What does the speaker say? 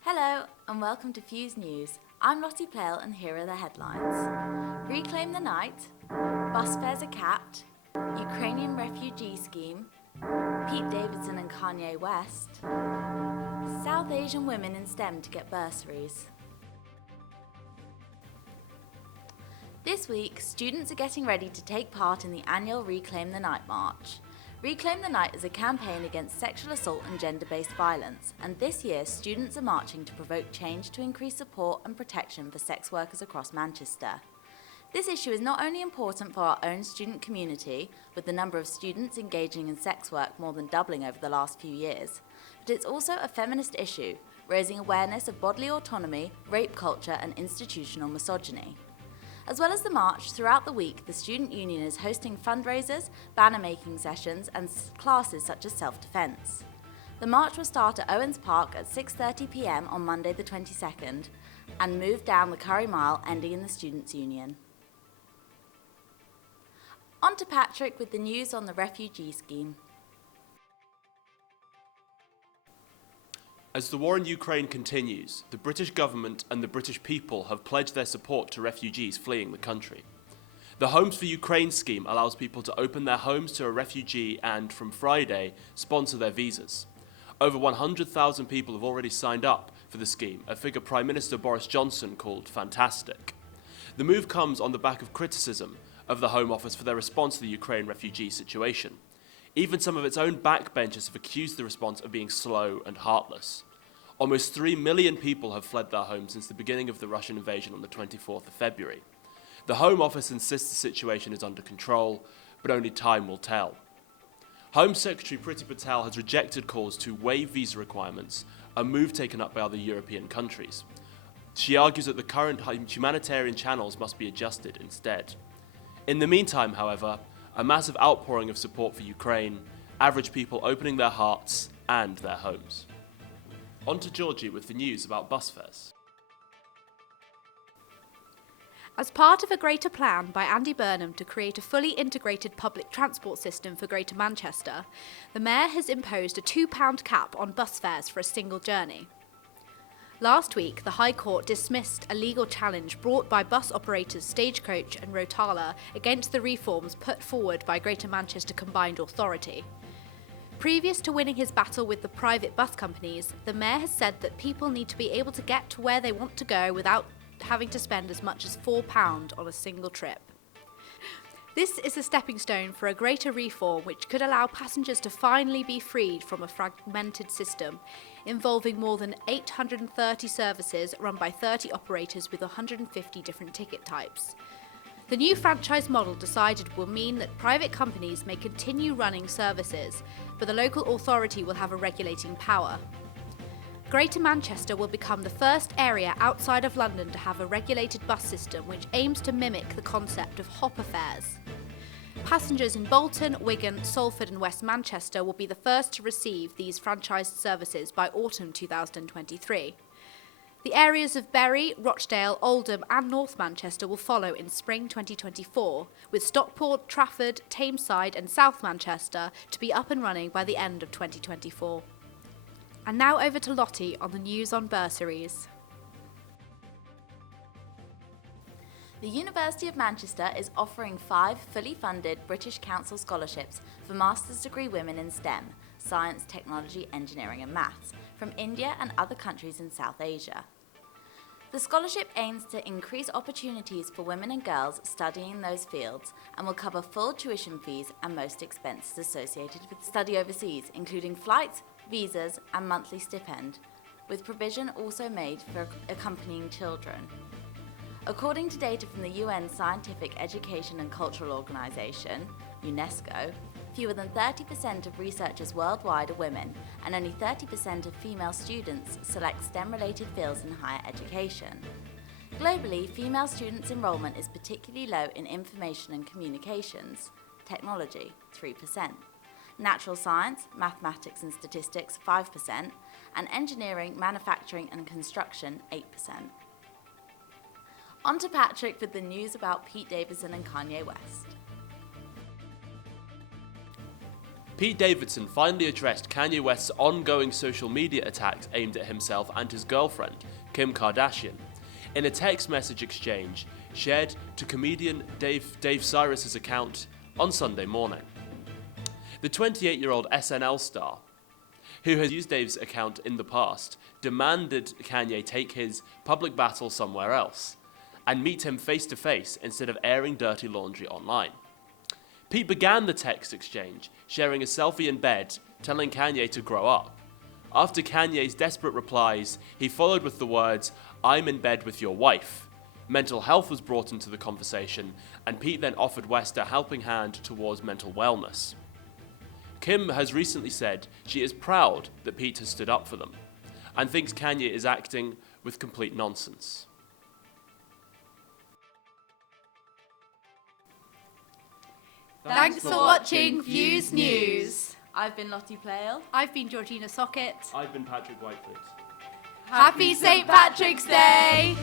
Hello and welcome to Fuse News. I'm Lottie Plale and here are the headlines. Reclaim the night, bus fares are capped, Ukrainian refugee scheme, Pete Davidson and Kanye West, South Asian women in STEM to get bursaries. This week, students are getting ready to take part in the annual Reclaim the Night March. Reclaim the Night is a campaign against sexual assault and gender-based violence, and this year students are marching to provoke change to increase support and protection for sex workers across Manchester. This issue is not only important for our own student community, with the number of students engaging in sex work more than doubling over the last few years, but it's also a feminist issue, raising awareness of bodily autonomy, rape culture and institutional misogyny. As well as the march, throughout the week, the Student Union is hosting fundraisers, banner-making sessions and classes such as self-defence. The march will start at Owens Park at 6:30 p.m. on Monday the 22nd and move down the Curry Mile, ending in the Students' Union. On to Patrick with the news on the refugee scheme. As the war in Ukraine continues, the British government and the British people have pledged their support to refugees fleeing the country. The Homes for Ukraine scheme allows people to open their homes to a refugee and, from Friday, sponsor their visas. Over 100,000 people have already signed up for the scheme, a figure Prime Minister Boris Johnson called fantastic. The move comes on the back of criticism of the Home Office for their response to the Ukraine refugee situation. Even some of its own backbenchers have accused the response of being slow and heartless. Almost 3 million people have fled their homes since the beginning of the Russian invasion on the 24th of February. The Home Office insists the situation is under control, but only time will tell. Home Secretary Priti Patel has rejected calls to waive visa requirements, a move taken up by other European countries. She argues that the current humanitarian channels must be adjusted instead. In the meantime, however, a massive outpouring of support for Ukraine, average people opening their hearts and their homes. On to Georgie with the news about bus fares. As part of a greater plan by Andy Burnham to create a fully integrated public transport system for Greater Manchester, the Mayor has imposed a £2 cap on bus fares for a single journey. Last week, the High Court dismissed a legal challenge brought by bus operators Stagecoach and Rotala against the reforms put forward by Greater Manchester Combined Authority. Previous to winning his battle with the private bus companies, the Mayor has said that people need to be able to get to where they want to go without having to spend as much as £4 on a single trip. This is a stepping stone for a greater reform which could allow passengers to finally be freed from a fragmented system involving more than 830 services run by 30 operators with 150 different ticket types. The new franchise model decided will mean that private companies may continue running services, but the local authority will have a regulating power. Greater Manchester will become the first area outside of London to have a regulated bus system which aims to mimic the concept of hopper fares. Passengers in Bolton, Wigan, Salford and West Manchester will be the first to receive these franchised services by autumn 2023. The areas of Bury, Rochdale, Oldham and North Manchester will follow in spring 2024, with Stockport, Trafford, Tameside and South Manchester to be up and running by the end of 2024. And now over to Lottie on the news on bursaries. The University of Manchester is offering 5 fully funded British Council scholarships for master's degree women in STEM, science, technology, engineering and maths, from India and other countries in South Asia. The scholarship aims to increase opportunities for women and girls studying in those fields and will cover full tuition fees and most expenses associated with study overseas, including flights, visas and monthly stipend, with provision also made for accompanying children. According to data from the UN Scientific Education and Cultural Organization, UNESCO, fewer than 30% of researchers worldwide are women, and only 30% of female students select STEM-related fields in higher education. Globally, female students' enrollment is particularly low in information and communications, technology, 3%, natural science, mathematics and statistics, 5%, and engineering, manufacturing and construction, 8%. On to Patrick with the news about Pete Davidson and Kanye West. Pete Davidson finally addressed Kanye West's ongoing social media attacks aimed at himself and his girlfriend, Kim Kardashian, in a text message exchange shared to comedian Dave Cyrus's account on Sunday morning. The 28-year-old SNL star, who has used Dave's account in the past, demanded Kanye take his public battle somewhere else and meet him face to face instead of airing dirty laundry online. Pete began the text exchange, sharing a selfie in bed, telling Kanye to grow up. After Kanye's desperate replies, he followed with the words, "I'm in bed with your wife." Mental health was brought into the conversation, and Pete then offered West a helping hand towards mental wellness. Kim has recently said she is proud that Pete has stood up for them, and thinks Kanye is acting with complete nonsense. Thanks for watching Views News. I've been Lottie Plale. I've been Georgina Sockett. I've been Patrick Whitefoot. Happy St. Patrick's Day!